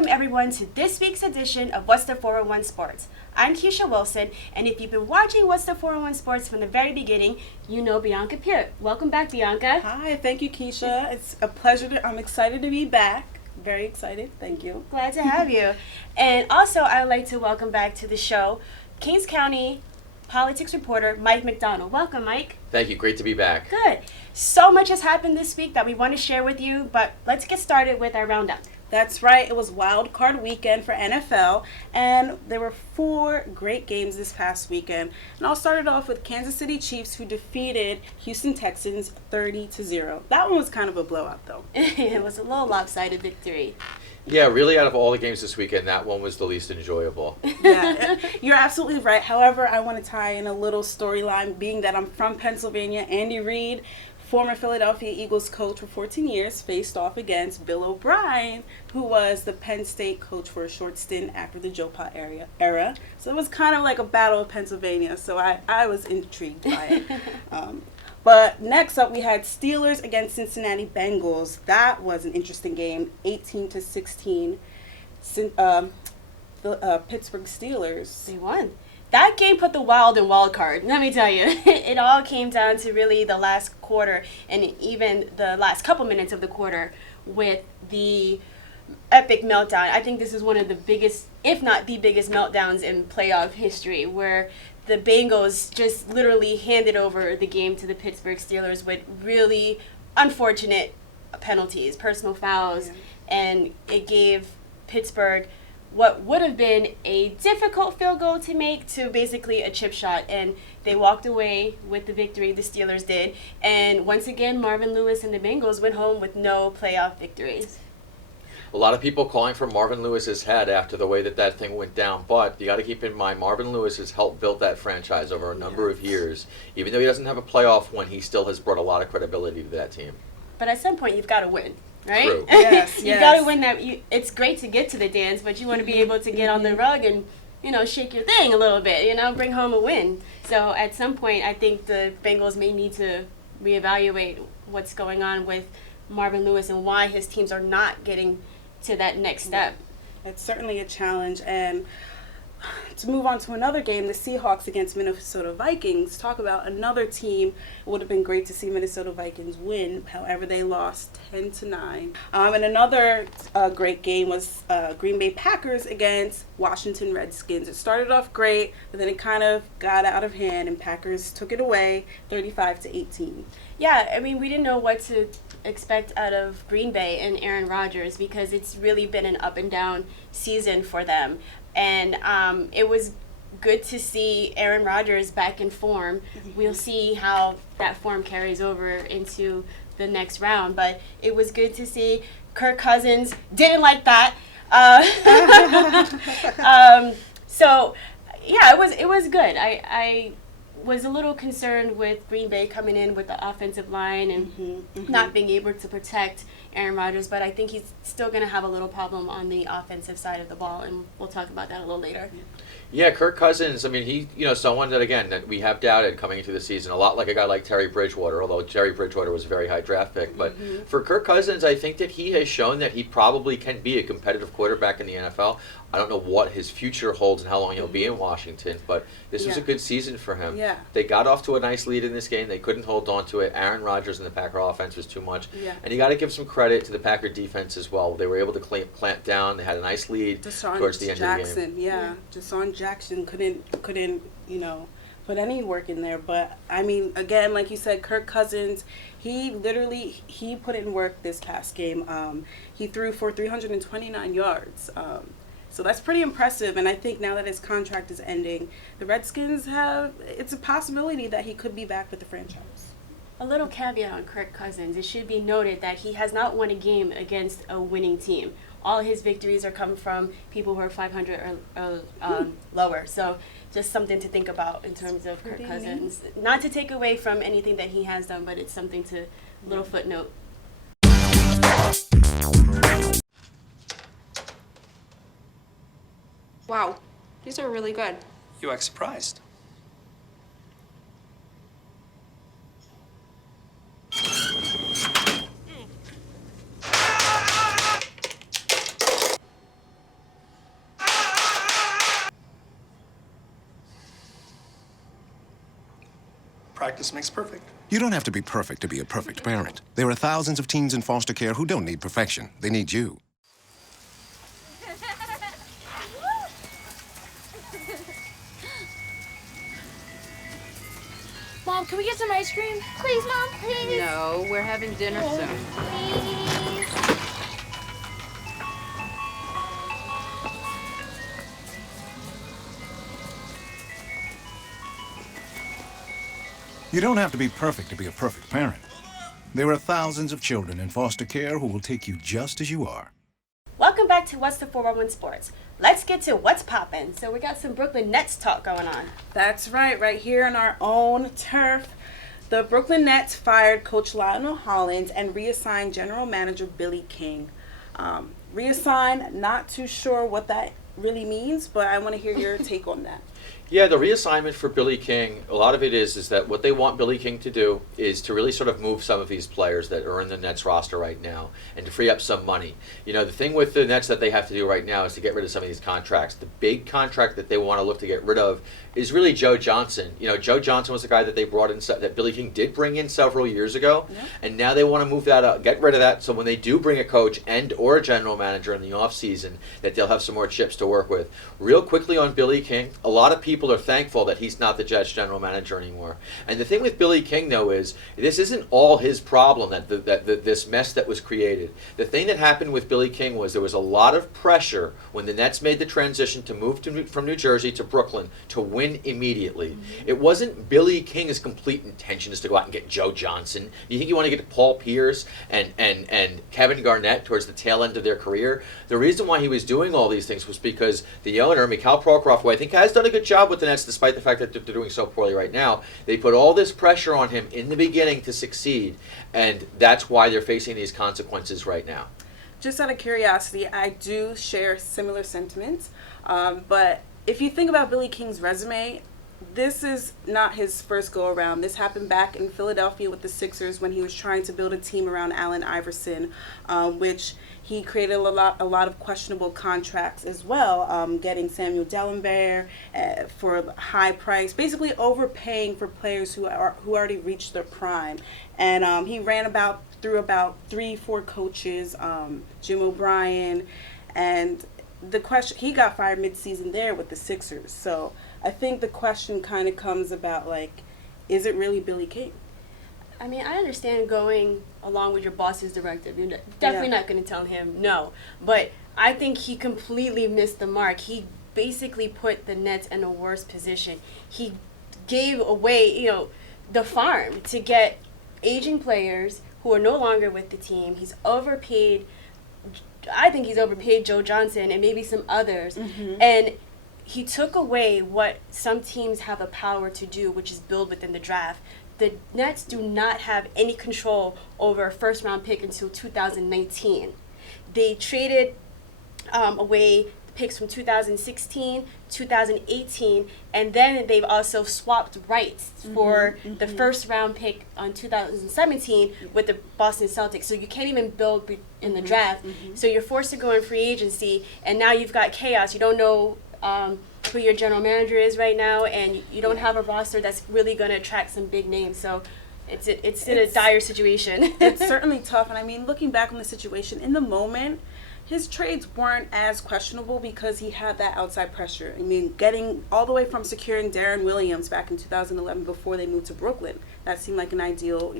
welcome everyone to this week's edition of What's the 401 Sports. I'm Keisha Wilson, and if you've been watching What's the 401 Sports from the very beginning, you know Bianca Peart. Welcome back, Bianca. Hi, thank you, Keisha. It's a pleasure. I'm excited to be back. Very excited. Thank you. Glad to have you. And also, I would like to welcome back to the show Kings County politics reporter Mike McDonald. Welcome, Mike. Thank you. Great to be back. Good. So much has happened this week that we want to share with you, but let's get started with our roundup. That's right. It was wild card weekend for NFL, and there were 4 great games this past weekend. And I'll start it off with Kansas City Chiefs, who defeated Houston Texans 30-0. That one was kind of a blowout, though. It was a little lopsided victory. Yeah, really, out of all the games this weekend, that one was the least enjoyable. Yeah, you're absolutely right. However, I want to tie in a little storyline, being that I'm from Pennsylvania. Andy Reid, former Philadelphia Eagles coach for 14 years, faced off against Bill O'Brien, who was the Penn State coach for a short stint after the Joe Pa era. So it was kind of like a battle of Pennsylvania, so I was intrigued by it. But next up, we had Steelers against Cincinnati Bengals. That was an interesting game, 18-16. The Pittsburgh Steelers. They won. That game put the Wild in wild card, let me tell you. It all came down to really the last quarter and even the last couple minutes of the quarter with the epic meltdown. I think this is one of the biggest, if not the biggest meltdowns in playoff history, where the Bengals just literally handed over the game to the Pittsburgh Steelers with really unfortunate penalties, personal fouls, and it gave Pittsburgh what would have been a difficult field goal to make to basically a chip shot, and they walked away with the victory, the Steelers did, and once again Marvin Lewis and the Bengals went home with no playoff victories. A lot of people calling for Marvin Lewis's head after the way that thing went down, but you got to keep in mind Marvin Lewis has helped build that franchise over a number of years. Even though he doesn't have a playoff win, he still has brought a lot of credibility to that team. But at some point, you've got to win, right? True. Yes, You got to win that. It's great to get to the dance, but you want to be able to get on the rug and, shake your thing a little bit, bring home a win. So at some point, I think the Bengals may need to reevaluate what's going on with Marvin Lewis and why his teams are not getting to that next step. It's certainly a challenge. And to move on to another game, the Seahawks against Minnesota Vikings. Talk about another team. It would have been great to see Minnesota Vikings win. However, they lost 10-9. And another great game was Green Bay Packers against Washington Redskins. It started off great, but then it kind of got out of hand, and Packers took it away 35-18. Yeah, I mean, we didn't know what to expect out of Green Bay and Aaron Rodgers because it's really been an up and down season for them. And it was good to see Aaron Rodgers back in form. We'll see how that form carries over into the next round. But it was good to see Kirk Cousins didn't like that. So, yeah, it was good. I was a little concerned with Green Bay coming in with the offensive line and not being able to protect Aaron Rodgers, but I think he's still going to have a little problem on the offensive side of the ball, and we'll talk about that a little later. Yeah, Kirk Cousins, I mean, he, someone that, again, that we have doubted coming into the season, a lot like a guy like Terry Bridgewater, although Terry Bridgewater was a very high draft pick. But for Kirk Cousins, I think that he has shown that he probably can be a competitive quarterback in the NFL. I don't know what his future holds and how long he'll be in Washington, but this was a good season for him. Yeah. They got off to a nice lead in this game. They couldn't hold on to it. Aaron Rodgers and the Packer offense was too much. Yeah. And you got to give some credit to the Packer defense as well. They were able to clamp down. They had a nice lead towards the end of the game. Yeah. Deshaun Jackson couldn't put any work in there. But, I mean, again, like you said, Kirk Cousins, he put in work this past game. He threw for 329 yards. So that's pretty impressive, and I think now that his contract is ending, the Redskins it's a possibility that he could be back with the franchise. A little caveat on Kirk Cousins. It should be noted that he has not won a game against a winning team. All his victories are coming from people who are 500 or lower. So just something to think about in terms of Kirk Cousins. Not to take away from anything that he has done, but it's something to, little footnote. Wow, these are really good. You act surprised. Practice makes perfect. You don't have to be perfect to be a perfect parent. There are thousands of teens in foster care who don't need perfection. They need you. Mom, can we get some ice cream? Please, Mom, please. No, we're having dinner soon. Please. You don't have to be perfect to be a perfect parent. There are thousands of children in foster care who will take you just as you are. Welcome back to What's the 411 Sports. Let's get to what's poppin'. So we got some Brooklyn Nets talk going on. That's right here on our own turf. The Brooklyn Nets fired Coach Lionel Hollins and reassigned General Manager Billy King. Reassigned, not too sure what that really means, but I want to hear your take on that. Yeah, the reassignment for Billy King, a lot of it is that what they want Billy King to do is to really sort of move some of these players that are in the Nets roster right now and to free up some money. You know, the thing with the Nets that they have to do right now is to get rid of some of these contracts. The big contract that they want to look to get rid of is really Joe Johnson. You know, Joe Johnson was the guy that they brought in, that Billy King did bring in several years ago, and now they want to move that up, get rid of that, so when they do bring a coach and or a general manager in the offseason, that they'll have some more chips to work with. Real quickly on Billy King, a lot of people are thankful that he's not the Jets general manager anymore. And the thing with Billy King, though, is this isn't all his problem, this mess that was created. The thing that happened with Billy King was there was a lot of pressure when the Nets made the transition to move from New Jersey to Brooklyn to win immediately. It wasn't Billy King's complete intentions to go out and get Joe Johnson. You think you want to get Paul Pierce and Kevin Garnett towards the tail end of their career? The reason why he was doing all these things was because the owner, Mikhail Prokhorov, who I think has done a good job with the Nets despite the fact that they're doing so poorly right now, they put all this pressure on him in the beginning to succeed, and that's why they're facing these consequences right now. Just out of curiosity, I do share similar sentiments, but if you think about Billy King's resume, this is not his first go around. This happened back in Philadelphia with the Sixers when he was trying to build a team around Allen Iverson, which he created a lot of questionable contracts as well, getting Samuel Dellenberg for a high price, basically overpaying for players who already reached their prime. And he ran through about 3-4 coaches, Jim O'Brien, and the question, he got fired mid-season there with the Sixers. So I think the question kind of comes about, like, is it really Billy King? I mean, I understand going along with your boss's directive. You're definitely not going to tell him no. But I think he completely missed the mark. He basically put the Nets in a worse position. He gave away, the farm to get aging players who are no longer with the team. He's overpaid. I think he's overpaid Joe Johnson and maybe some others. And he took away what some teams have a power to do, which is build within the draft. The Nets do not have any control over a first-round pick until 2019. They traded away picks from 2016, 2018, and then they've also swapped rights for the first-round pick on 2017 with the Boston Celtics. So you can't even build in the draft. So you're forced to go in free agency, and now you've got chaos. You don't know who your general manager is right now, and you don't have a roster that's really going to attract some big names. So it's in a dire situation. It's certainly tough. And I mean, looking back on the situation, in the moment, his trades weren't as questionable because he had that outside pressure. I mean, getting all the way from securing Darren Williams back in 2011 before they moved to Brooklyn, that seemed like an ideal,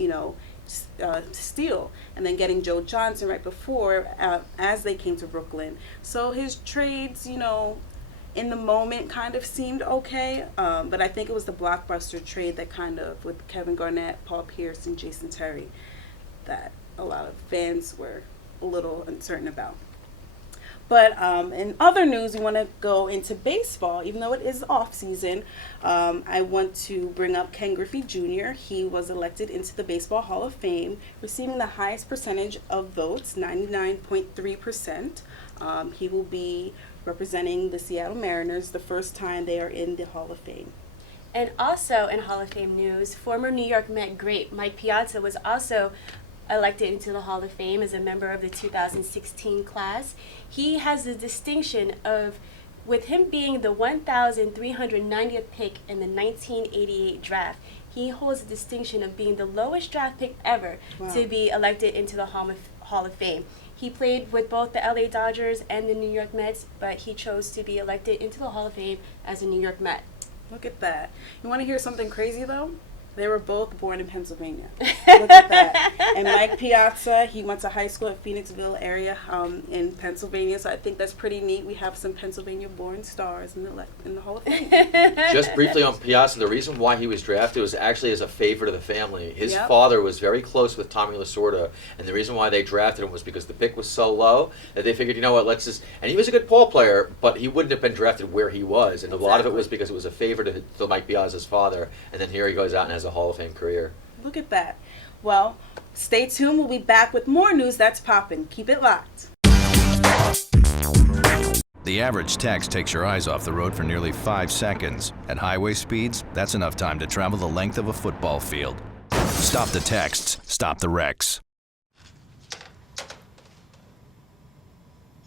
steal. And then getting Joe Johnson right before as they came to Brooklyn. So his trades, in the moment kind of seemed okay, but I think it was the blockbuster trade that kind of, with Kevin Garnett, Paul Pierce, and Jason Terry, that a lot of fans were a little uncertain about. But in other news, we want to go into baseball. Even though it is off season, I want to bring up Ken Griffey Jr. He was elected into the Baseball Hall of Fame, receiving the highest percentage of votes, 99.3%. He will be representing the Seattle Mariners the first time they are in the Hall of Fame. And also in Hall of Fame news, former New York Met great Mike Piazza was also elected into the Hall of Fame as a member of the 2016 class. He has the distinction of, with him being the 1,390th pick in the 1988 draft, he holds the distinction of being the lowest draft pick ever to be elected into the Hall of Fame. He played with both the LA Dodgers and the New York Mets, but he chose to be elected into the Hall of Fame as a New York Met. Look at that. You want to hear something crazy, though? They were both born in Pennsylvania. Look at that. And Mike Piazza, he went to high school at Phoenixville area in Pennsylvania. So I think that's pretty neat. We have some Pennsylvania-born stars in the Hall of Fame. Just briefly on Piazza, the reason why he was drafted was actually as a favor to the family. His father was very close with Tommy Lasorda, and the reason why they drafted him was because the pick was so low that they figured, you know what, let's just... And he was a good ball player, but he wouldn't have been drafted where he was. And a lot of it was because it was a favor to Mike Piazza's father, and then here he goes out and has a Hall of Fame career. Look at that. Well, stay tuned. We'll be back with more news that's popping. Keep it locked. The average text takes your eyes off the road for nearly 5 seconds. At highway speeds, that's enough time to travel the length of a football field. Stop the texts, stop the wrecks.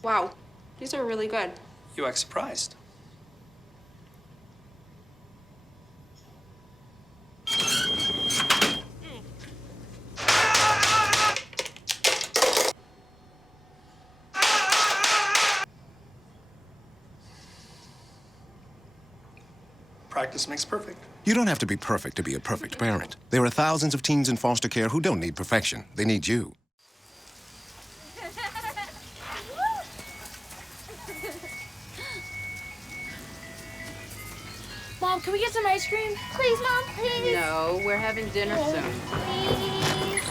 Wow, these are really good. You act surprised. Practice makes perfect. You don't have to be perfect to be a perfect parent. There are thousands of teens in foster care who don't need perfection. They need you. Mom, can we get some ice cream? Please, Mom, please. No, we're having dinner soon. Please.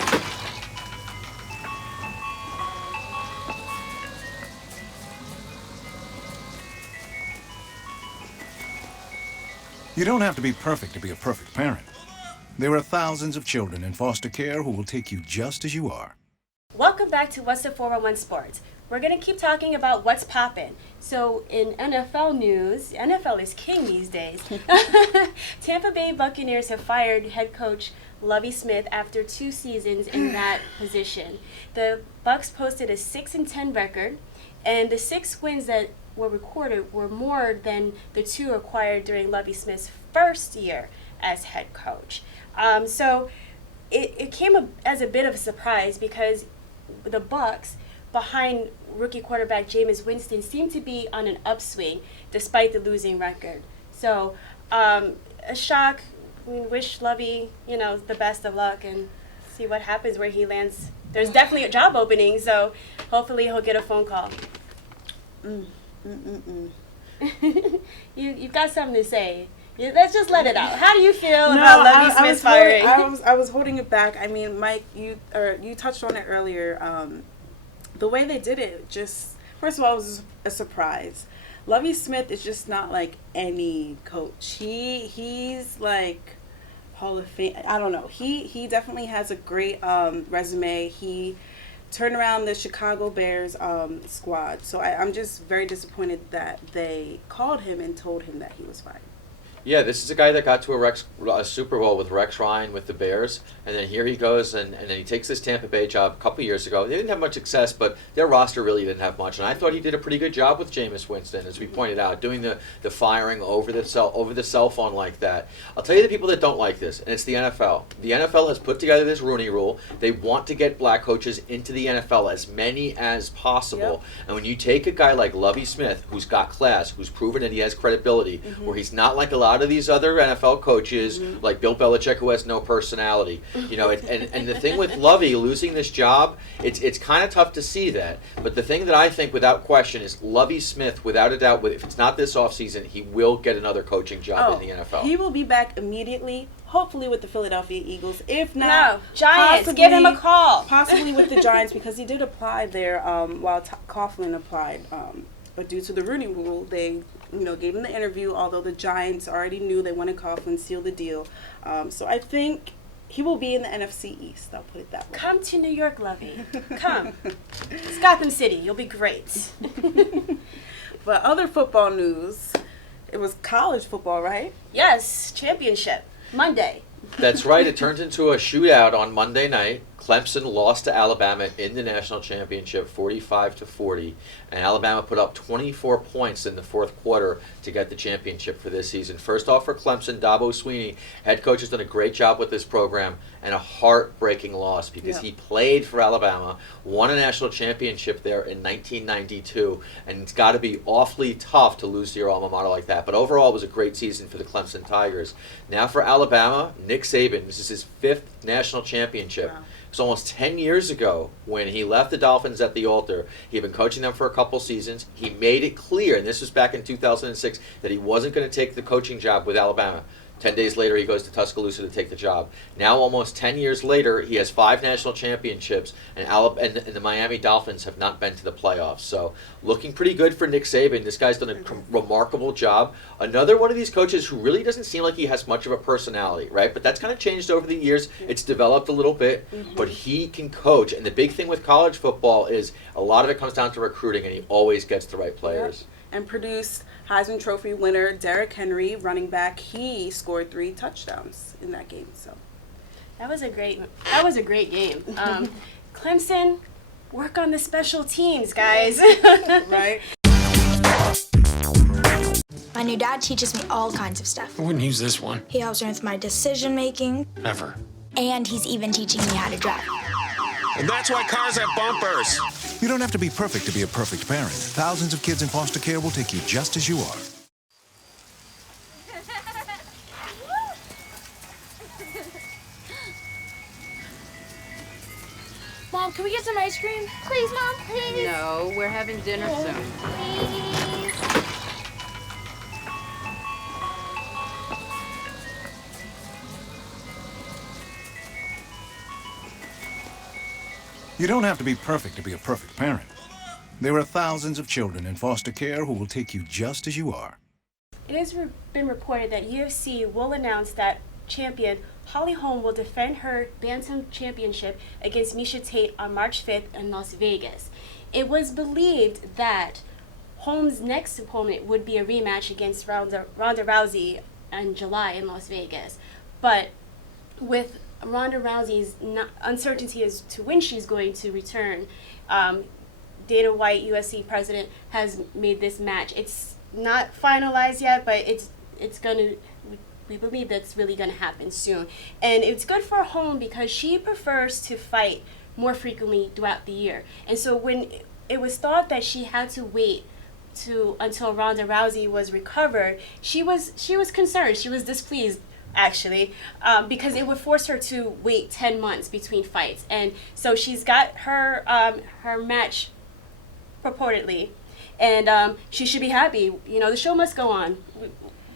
You don't have to be perfect to be a perfect parent. There are thousands of children in foster care who will take you just as you are. Welcome back to What's the 411 Sports. We're going to keep talking about what's poppin'. So in NFL news, NFL is king these days. Tampa Bay Buccaneers have fired head coach Lovie Smith after 2 seasons in that position. The Bucs posted a 6-10 record, and the 6 wins that were recorded were more than the 2 acquired during Lovie Smith's first year as head coach. So it came as a bit of a surprise because the Bucs, behind rookie quarterback Jameis Winston, seem to be on an upswing despite the losing record. So a shock. We wish Lovie, the best of luck and see what happens where he lands. There's definitely a job opening, so hopefully he'll get a phone call. You've got something to say. Let's just let it out. How do you feel about Lovie Smith's firing? I was holding it back. I mean, Mike, you touched on it earlier. The way they did it, just first of all, it was a surprise. Lovie Smith is just not like any coach. He's like Hall of Fame. I don't know. He definitely has a great resume. He turned around the Chicago Bears squad. So I'm just very disappointed that they called him and told him that he was fired. Yeah, this is a guy that got to a Super Bowl with Rex Ryan with the Bears, and then here he goes, and then he takes this Tampa Bay job a couple years ago. They didn't have much success, but their roster really didn't have much, and I thought he did a pretty good job with Jameis Winston, as we pointed out, doing the firing over the cell phone like that. I'll tell you the people that don't like this, and it's the NFL. The NFL has put together this Rooney Rule. They want to get black coaches into the NFL, as many as possible. Yep. And when you take a guy like Lovie Smith, who's got class, who's proven that he has credibility, where he's not like a lot of these other NFL coaches, like Bill Belichick, who has no personality, and the thing with Lovie losing this job, it's kind of tough to see that. But the thing that I think, without question, is Lovie Smith, without a doubt, if it's not this offseason, he will get another coaching job in the NFL. He will be back immediately, hopefully with the Philadelphia Eagles. If not, Giants, give him a call. Possibly with the Giants, because he did apply there while Coughlin applied. But due to the Rooney Rule, they gave him the interview, although the Giants already knew they wanted Coughlin, sealed the deal. So I think he will be in the NFC East, I'll put it that way. Come to New York, Lovie. Come. It's Gotham City. You'll be great. But other football news, it was college football, right? Yes, championship, Monday. That's right. It turns into a shootout on Monday night. Clemson lost to Alabama in the national championship 45-40, and Alabama put up 24 points in the fourth quarter to get the championship for this season. First off, for Clemson, Dabo Swinney, head coach, has done a great job with this program, and a heartbreaking loss because he played for Alabama, won a national championship there in 1992, and it's got to be awfully tough to lose to your alma mater like that. But overall, it was a great season for the Clemson Tigers. Now for Alabama, Nick Saban, this is his 5th national championship. Wow. It was almost 10 years ago when he left the Dolphins at the altar. He had been coaching them for a couple seasons. He made it clear, and this was back in 2006, that he wasn't going to take the coaching job with Alabama. 10 days later, he goes to Tuscaloosa to take the job. Now, almost 10 years later, he has 5 national championships, and the Miami Dolphins have not been to the playoffs. So, looking pretty good for Nick Saban. This guy's done a remarkable job. Another one of these coaches who really doesn't seem like he has much of a personality, right? But that's kind of changed over the years. It's developed a little bit, but he can coach. And the big thing with college football is a lot of it comes down to recruiting, and he always gets the right players. And produced Heisman Trophy winner Derrick Henry, running back. He scored 3 touchdowns in that game. So that was a great game. Clemson, work on the special teams, guys. Right. My new dad teaches me all kinds of stuff. I wouldn't use this one. He helps me with my decision making. Never. And he's even teaching me how to drive. And that's why cars have bumpers. You don't have to be perfect to be a perfect parent. Thousands of kids in foster care will take you just as you are. Mom, can we get some ice cream? Please, Mom, please. No, we're having dinner soon. Please. You don't have to be perfect to be a perfect parent. There are thousands of children in foster care who will take you just as you are. It has been reported that UFC will announce that champion Holly Holm will defend her bantam championship against Miesha Tate on March 5th in Las Vegas. It was believed that Holm's next opponent would be a rematch against Ronda Rousey in July in Las Vegas. But with Ronda Rousey's uncertainty as to when she's going to return, Dana White, UFC president, has made this match. It's not finalized yet, but it's gonna. We believe that's really gonna happen soon, and it's good for Holm because she prefers to fight more frequently throughout the year. And so when it was thought that she had to wait until Ronda Rousey was recovered, she was concerned. She was displeased, actually, because it would force her to wait 10 months between fights. And so she's got her match purportedly, and she should be happy. You know, the show must go on.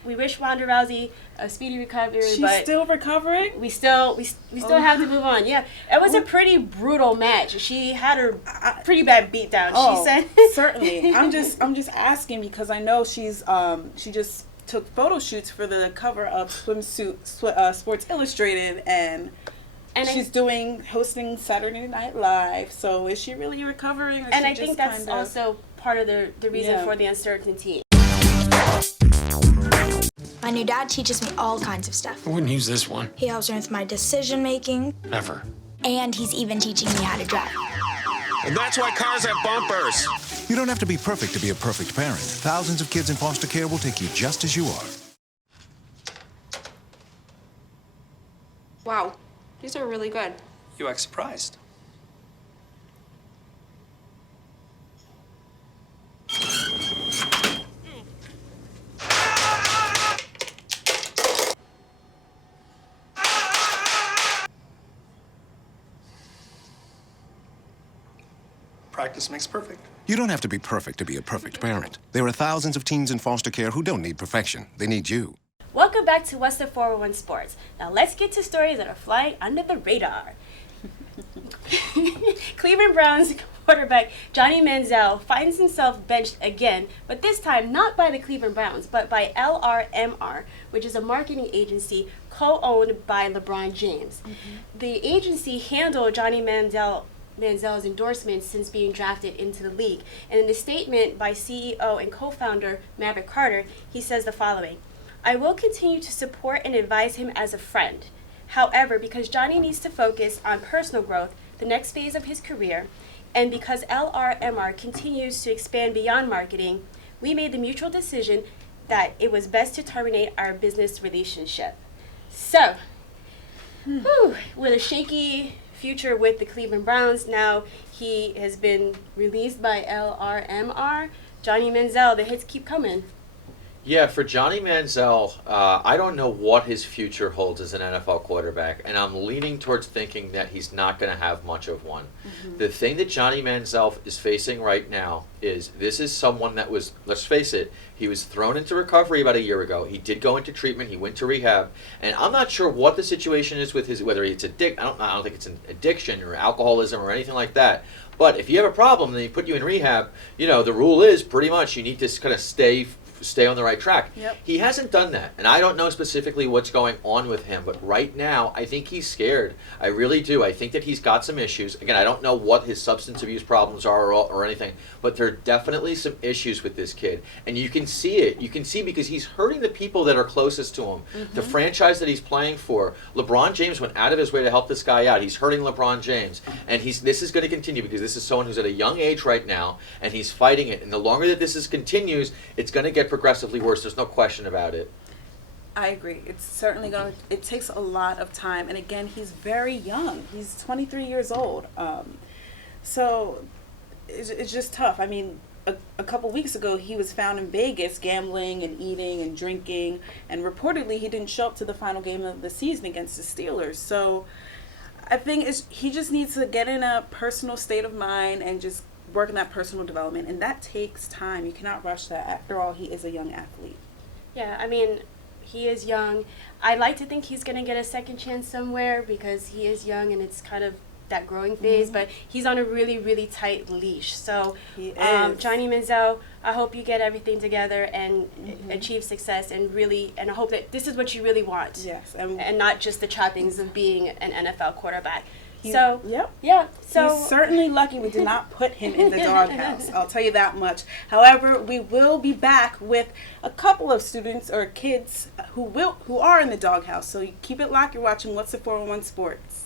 We wish Ronda Rousey a speedy recovery. She's still recovering? We still have to move on. Yeah, it was a pretty brutal match. She had her pretty bad beat down. She said. Certainly. I'm just asking because I know she just took photo shoots for the cover of Sports Illustrated, and she's hosting Saturday Night Live. So is she really recovering? Or and I think that's also part of the reason for the uncertainty. My new dad teaches me all kinds of stuff. I wouldn't use this one. He helps me with my decision making. Never. And he's even teaching me how to drive. And that's why cars have bumpers. You don't have to be perfect to be a perfect parent. Thousands of kids in foster care will take you just as you are. Wow, these are really good. You act surprised. Practice makes perfect. You don't have to be perfect to be a perfect parent. There are thousands of teens in foster care who don't need perfection. They need you. Welcome back to What's the 401 Sports. Now let's get to stories that are flying under the radar. Cleveland Browns quarterback Johnny Manziel finds himself benched again, but this time not by the Cleveland Browns, but by LRMR, which is a marketing agency co-owned by LeBron James. The agency handled Johnny Manziel's endorsement since being drafted into the league. And in a statement by CEO and co-founder Maverick Carter, he says the following: "I will continue to support and advise him as a friend. However, because Johnny needs to focus on personal growth, the next phase of his career, and because LRMR continues to expand beyond marketing, we made the mutual decision that it was best to terminate our business relationship. So, with a shaky future with the Cleveland Browns, now he has been released by LRMR. Johnny Manziel, the hits keep coming. Yeah, for Johnny Manziel, I don't know what his future holds as an NFL quarterback, and I'm leaning towards thinking that he's not going to have much of one. The thing that Johnny Manziel is facing right now is this is someone that was, let's face it, he was thrown into recovery about a year ago. He did go into treatment. He went to rehab, and I'm not sure what the situation is with his, whether it's I don't think it's an addiction or alcoholism or anything like that. But if you have a problem and they put you in rehab, the rule is pretty much you need to kind of stay on the right track. Yep. He hasn't done that, and I don't know specifically what's going on with him, but right now I think he's scared. I really do. I think that he's got some issues. Again, I don't know what his substance abuse problems are or anything, but there are definitely some issues with this kid, and you can see it. You can see because he's hurting the people that are closest to him. The franchise that he's playing for. LeBron James went out of his way to help this guy out. He's hurting LeBron James, and this is going to continue because this is someone who's at a young age right now, and he's fighting it, and the longer that continues, it's going to get progressively worse. There's no question about it. I agree. It's certainly it takes a lot of time. And again, he's very young. He's 23 years old. So it's just tough. I mean, a couple weeks ago, he was found in Vegas gambling and eating and drinking. And reportedly, he didn't show up to the final game of the season against the Steelers. So I think he just needs to get in a personal state of mind and just work in that personal development, and that takes time. You cannot rush that. After all, he is a young athlete. Yeah, I mean, he is young. I like to think he's going to get a second chance somewhere because he is young and it's kind of that growing phase, but he's on a really, really tight leash. So, Johnny Manziel, I hope you get everything together and achieve success and I hope that this is what you really want. Yes. And not just the trappings of being an NFL quarterback. So he's certainly lucky we did not put him in the doghouse. I'll tell you that much. However, we will be back with a couple of students or kids who are in the doghouse. So you keep it locked. You're watching What's the 401 Sports.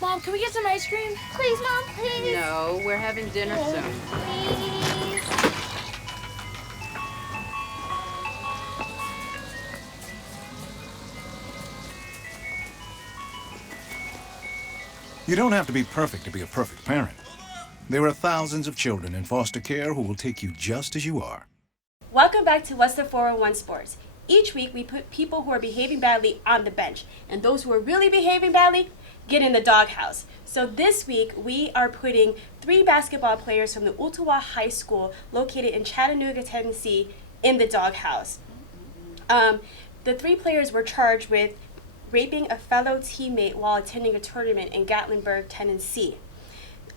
Mom, can we get some ice cream? Please, Mom, please. No, we're having dinner soon. Please. You don't have to be perfect to be a perfect parent. There are thousands of children in foster care who will take you just as you are. Welcome back to What's the 401 Sports. Each week we put people who are behaving badly on the bench, and those who are really behaving badly get in the doghouse. So this week we are putting 3 basketball players from the Ooltewah High School located in Chattanooga, Tennessee in the doghouse. The 3 players were charged with raping a fellow teammate while attending a tournament in Gatlinburg, Tennessee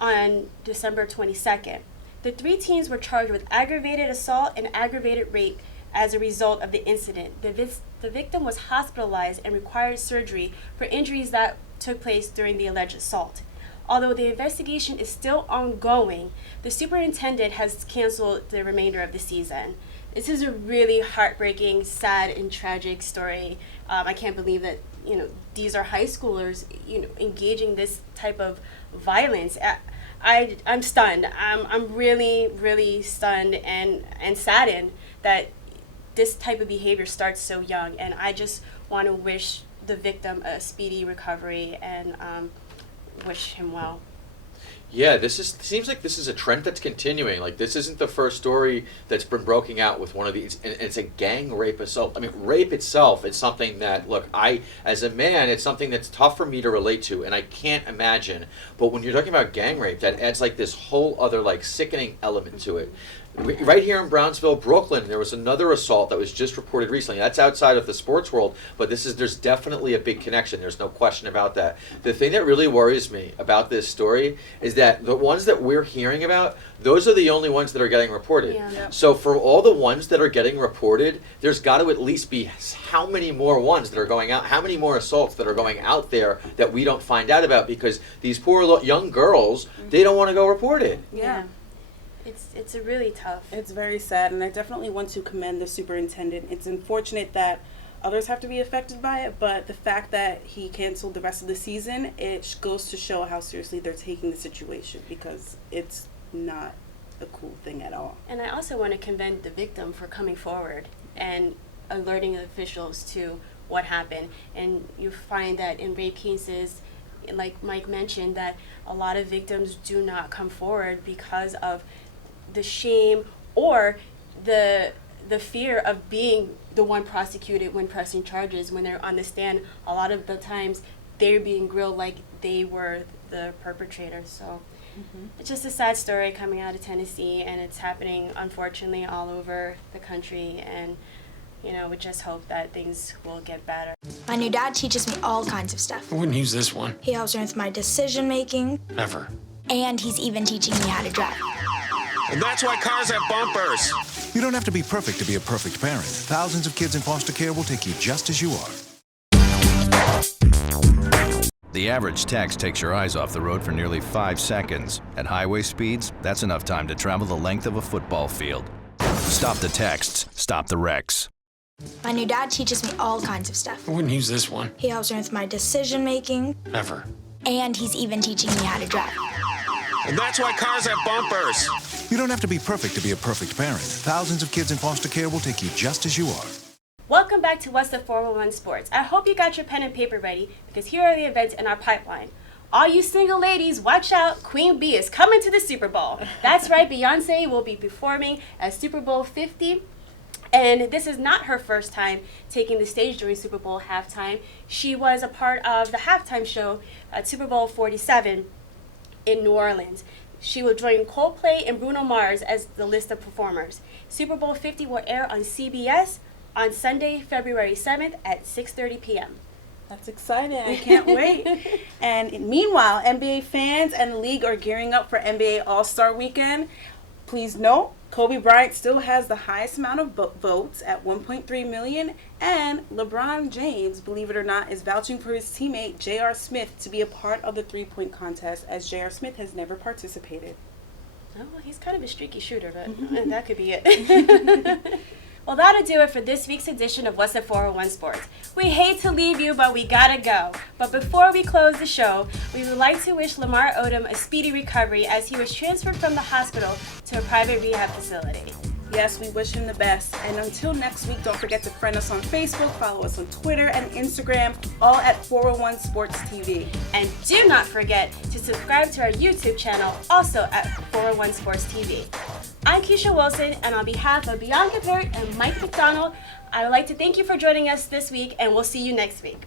on December 22nd. The 3 teens were charged with aggravated assault and aggravated rape as a result of the incident. The victim was hospitalized and required surgery for injuries that took place during the alleged assault. Although the investigation is still ongoing, the superintendent has canceled the remainder of the season. This is a really heartbreaking, sad, and tragic story. I can't believe that these are high schoolers engaging this type of violence. I'm stunned. I'm really, really stunned and saddened that this type of behavior starts so young. And I just want to wish the victim a speedy recovery and wish him well. Yeah, seems like this is a trend that's continuing. Like, this isn't the first story that's been broken out with one of these, and it's a gang rape assault. I mean, rape itself is something that, look, as a man, it's something that's tough for me to relate to, and I can't imagine. But when you're talking about gang rape, that adds like this whole other like sickening element to it. Right here in Brownsville, Brooklyn, there was another assault that was just reported recently. That's outside of the sports world, but there's definitely a big connection. There's no question about that. The thing that really worries me about this story is that the ones that we're hearing about, those are the only ones that are getting reported. Yeah. Yep. So for all the ones that are getting reported, there's got to at least be how many more ones that are going out, how many more assaults that are going out there that we don't find out about because these poor young girls, they don't want to go report it. Yeah. It's a really tough. It's very sad, and I definitely want to commend the superintendent. It's unfortunate that others have to be affected by it, but the fact that he canceled the rest of the season, it goes to show how seriously they're taking the situation, because it's not a cool thing at all. And I also want to commend the victim for coming forward and alerting officials to what happened. And you find that in rape cases, like Mike mentioned, that a lot of victims do not come forward because of the shame or the fear of being the one prosecuted when pressing charges. When they're on the stand, a lot of the times they're being grilled like they were the perpetrator. So it's just a sad story coming out of Tennessee, and it's happening, unfortunately, all over the country. And, you know, we just hope that things will get better. My new dad teaches me all kinds of stuff. I wouldn't use this one. He helps me with my decision making. Never. And he's even teaching me how to drive. And that's why cars have bumpers. You don't have to be perfect to be a perfect parent. Thousands of kids in foster care will take you just as you are. The average text takes your eyes off the road for nearly 5 seconds. At highway speeds, that's enough time to travel the length of a football field. Stop the texts, stop the wrecks. My new dad teaches me all kinds of stuff. I wouldn't use this one. He helps me with my decision making. Never. And he's even teaching me how to drive. And that's why cars have bumpers. You don't have to be perfect to be a perfect parent. Thousands of kids in foster care will take you just as you are. Welcome back to What's the 411 Sports. I hope you got your pen and paper ready, because here are the events in our pipeline. All you single ladies, watch out, Queen Bee is coming to the Super Bowl. That's right, Beyonce will be performing at Super Bowl 50. And this is not her first time taking the stage during Super Bowl halftime. She was a part of the halftime show at Super Bowl 47 in New Orleans. She will join Coldplay and Bruno Mars as the list of performers. Super Bowl 50 will air on CBS on Sunday, February 7th at 6:30 p.m. That's exciting. I can't wait. And meanwhile, NBA fans and the league are gearing up for NBA All-Star Weekend. Please note, Kobe Bryant still has the highest amount of votes at 1.3 million, and LeBron James, believe it or not, is vouching for his teammate J.R. Smith to be a part of the three-point contest, as J.R. Smith has never participated. Oh, well, he's kind of a streaky shooter, but that could be it. Well, that'll do it for this week's edition of What's the 401 Sports. We hate to leave you, but we gotta go. But before we close the show, we would like to wish Lamar Odom a speedy recovery as he was transferred from the hospital to a private rehab facility. Yes, we wish him the best. And until next week, don't forget to friend us on Facebook, follow us on Twitter and Instagram, all at 401 Sports TV. And do not forget to subscribe to our YouTube channel, also at 401 Sports TV. I'm Keisha Wilson, and on behalf of Bianca Parrott and Mike McDonald, I would like to thank you for joining us this week, and we'll see you next week.